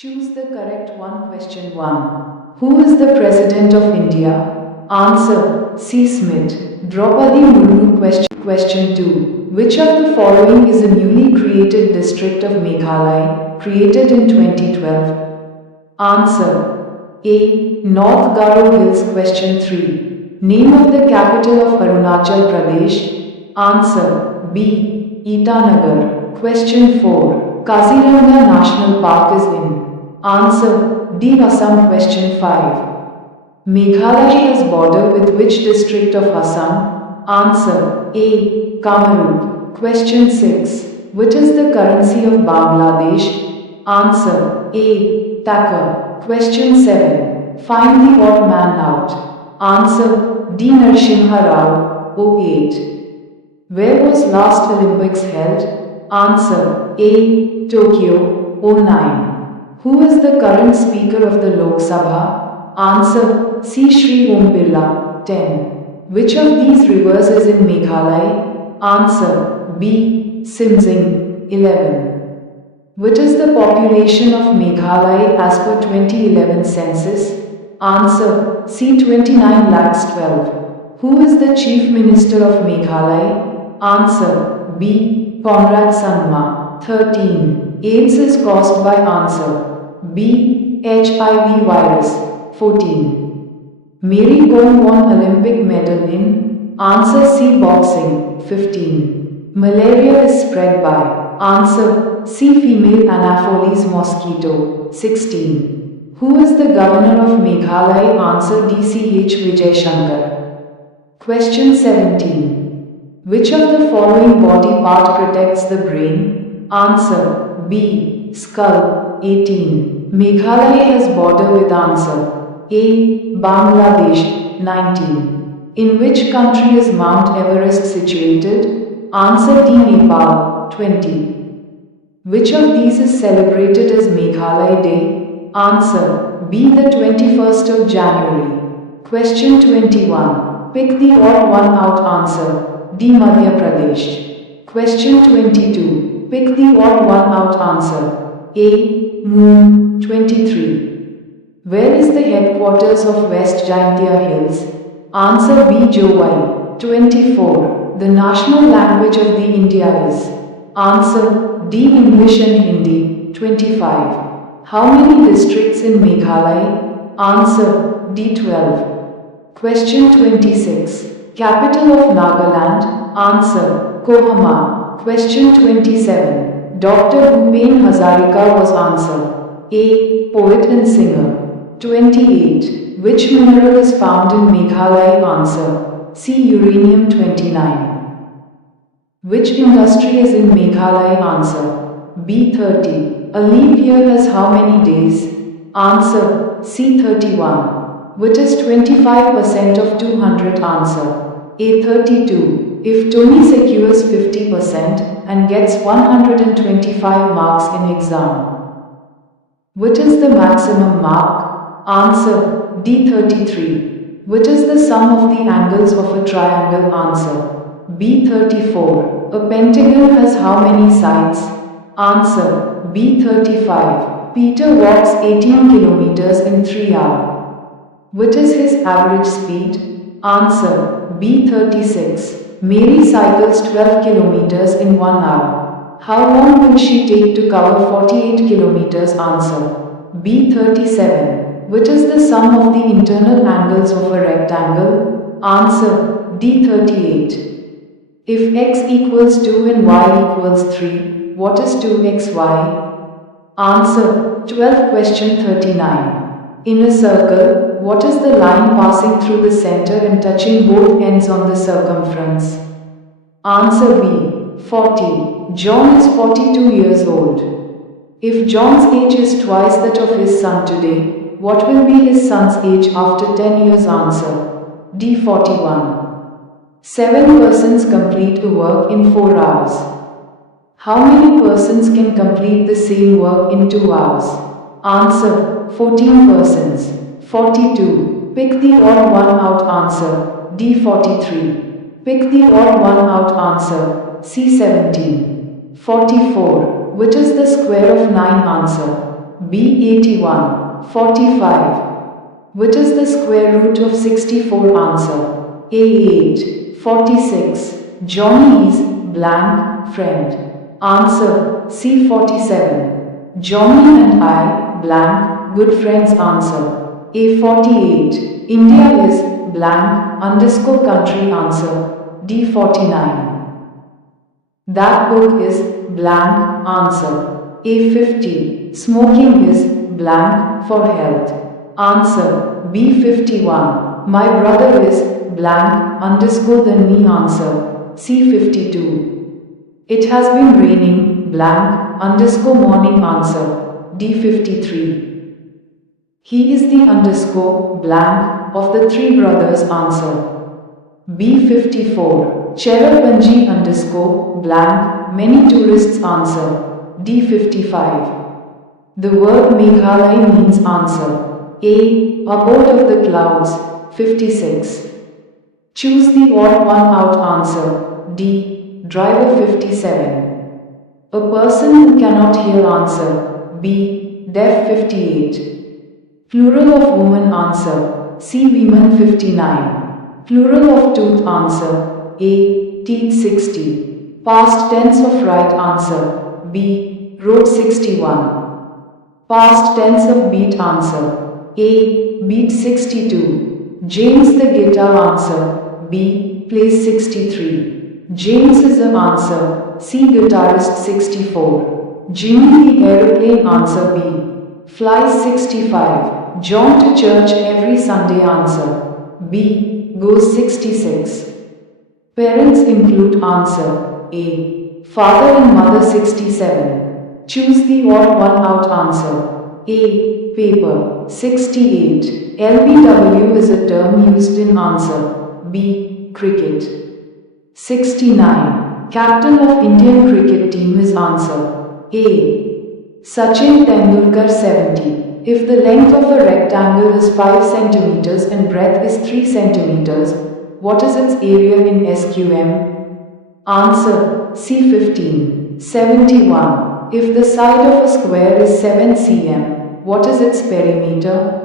Choose the correct one. Question 1. Who is the President of India? Answer: C. Smith. Draupadi Murmu. Question 2. Which of the following is a newly created district of Meghalaya, created in 2012? Answer: A. North Garo Hills. Question 3. Name of the capital of Arunachal Pradesh? Answer: B. Itanagar. Question 4. Kaziranga National Park is in. Answer: D. Assam. Question 5. Meghalaya has border with which district of Assam? Answer: A. Kamrup. Question 6. What is the currency of Bangladesh? Answer: A. Taka. Question 7. Find the odd man out. Answer: D. Narasimha Rao. 08. Where was last Olympics held? Answer: A. Tokyo. 09. Who is the current Speaker of the Lok Sabha? Answer: C. Shri Om Birla. 10. Which of these rivers is in Meghalaya? Answer: B. Simsing. 11. What is the population of Meghalaya as per 2011 census? Answer: C. 29 lakhs 12. Who is the Chief Minister of Meghalaya? Answer: B. Conrad Sangma. 13. AIDS is caused by. Answer: B. HIV virus. 14. Mary Kom won Olympic medal in? Answer: C. Boxing. 15. Malaria is spread by? Answer: C. Female Anopheles mosquito. 16. Who is the Governor of Meghalaya? Answer: D. C. H. Vijay Shankar. Question 17. Which of the following body part protects the brain? Answer: B. Skull. 18. Meghalaya has border with? Answer: A. Bangladesh. 19. In which country is Mount Everest situated? Answer: D. Nepal. 20. Which of these is celebrated as Meghalaya Day? Answer: B. The 21st of January. Question 21. Pick the odd one out. Answer: D. Madhya Pradesh. Question 22. Pick the odd one out. Answer: A. Moon. 23. Where is the headquarters of West Jaintia Hills? Answer: B. Jowai. 24. The national language of the India is? Answer: D. English and Hindi. 25. How many districts in Meghalaya? Answer: D. 12. Question 26. Capital of Nagaland? Answer: Kohama. Question 27. Dr. Bhupen Hazarika was? Answer: A. Poet and singer. 28. Which mineral is found in Meghalaya? Answer: C. Uranium 29. Which industry is in Meghalaya? Answer: B. 30. A leap year has how many days? Answer: C. 31. What is 25% of 200? Answer: A. 32. If Tony secures 50% and gets 125 marks in exam, what is the maximum mark? Answer: D. 33. What is the sum of the angles of a triangle? Answer: B. 34. A pentagon has how many sides? Answer: B. 35. Peter walks 18 kilometers in 3 hours. What is his average speed? Answer: B. 36. Mary cycles 12 kilometers in 1 hour. How long will she take to cover 48 kilometers? Answer: B. 37. What is the sum of the internal angles of a rectangle? Answer: D. 38. If x equals 2 and y equals 3, what is 2xy? Answer: 12. Question 39. In a circle, what is the line passing through the center and touching both ends on the circumference? Answer: B. 40. John is 42 years old. If John's age is twice that of his son today, what will be his son's age after 10 years? Answer: D. 41. 7 persons complete a work in 4 hours. How many persons can complete the same work in 2 hours? Answer: 14 persons. 42. Pick the odd one out. Answer: D. 43. Pick the odd one out. Answer: C. 17. 44. What is the square of 9? Answer: B. 81. 45. What is the square root of 64? Answer. A. 8. 46. Johnny is blank friend. Answer. C. 47. Johnny and I blank good friends. Answer. A. 48. India is blank underscore country. Answer. D. 49. That book is blank. Answer. A. 50. Smoking is blank for health. Answer. B. 51. My brother is blank underscore than me. Answer. C. 52. It has been raining blank underscore morning. Answer. D. 53. He is the underscore blank of the three brothers. Answer. B. 54. Cherrapunji underscore blank many tourists. Answer. D. 55. The word meghalaya means. Answer. A. Abode of the clouds. 56. Choose the odd one out. Answer. D. Driver. 57. A person who cannot hear. Answer. B. Deaf. 58. Plural of woman. Answer. C. Women. 59. Plural of tooth. Answer. A. Teeth. 60. Past tense of right. Answer. B. Road. 61. Past tense of beat. Answer. A. Beat. 62. James the guitar. Answer. B. Plays. 63. James is the answer. C. Guitarist. 64. Jimmy the aeroplane. Answer. B. Flies. 65. John to church every Sunday. Answer. B. Goes. 66. Parents include. Answer. A. Father and mother. 67. Choose the odd one out. Answer. A. Paper. 68. LBW is a term used in. Answer. B. Cricket. 69. Captain of Indian cricket team is. Answer. A. Sachin Tendulkar. 70. If the length of a rectangle is 5 centimeters and breadth is 3 centimeters, what is its area in SQM? Answer. C. 15. 71. If the side of a square is 7 cm, what is its perimeter?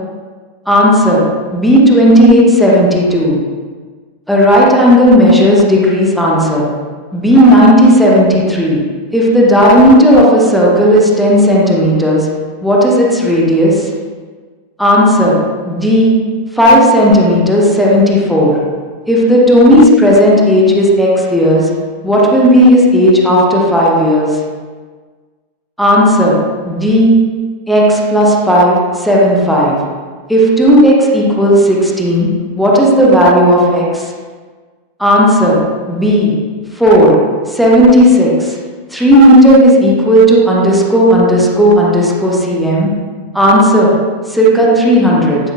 Answer. B. 2872. A right angle measures degrees. Answer. B. 9073. If the diameter of a circle is 10 centimeters, what is its radius? Answer. D. 5 centimeters. 74. If the Tony's present age is X years, what will be his age after 5 years? Answer. D. X plus 5, 75. If 2x equals 16, what is the value of x? Answer. B. 4, 76. 3 meter is equal to underscore underscore underscore cm. Answer. Circa 300.